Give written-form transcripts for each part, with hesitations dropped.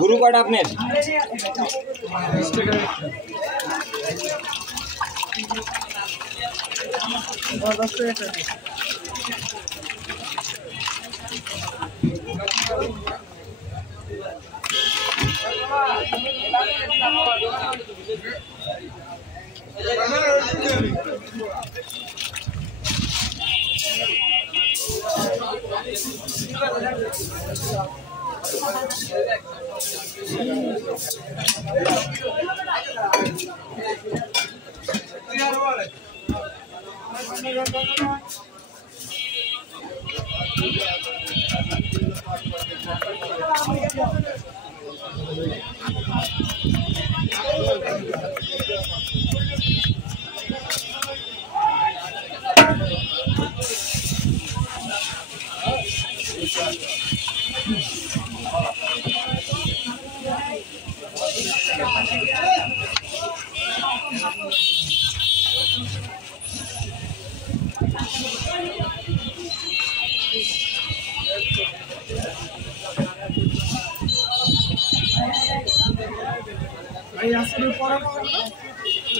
গুরু কয়টা আপনার?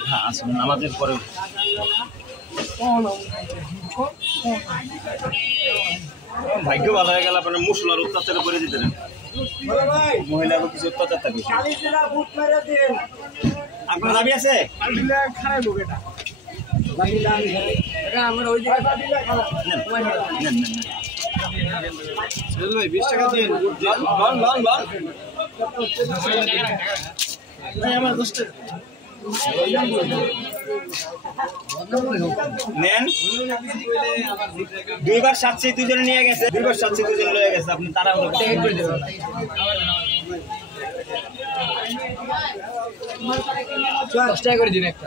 হ্যাঁ আসুন আমাদের পরে ভাগ্য ভালো হয়ে গেল আপনার মুসলার অত্যাচার করে দিতেন মহিলা কিছু অত্যাচার থাকবে আপনার দাবি আছে ভাই 20 টাকা দিন আমার 10 টাকা নেন দুইবার 700 দুজনে নিয়ে গেছে দুইবার 700 দুজনে লয়ে গেছে আপনি তারা টিকেট করে দেবেন 10 টাকা করে দিন একটা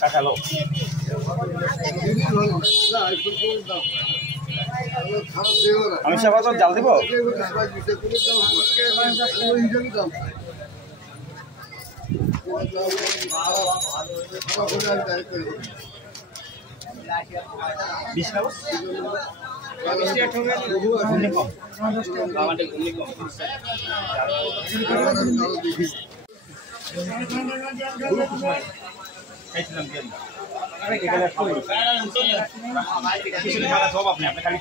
কাটালো আমি সেবা জাল দিব সব আপনি খালি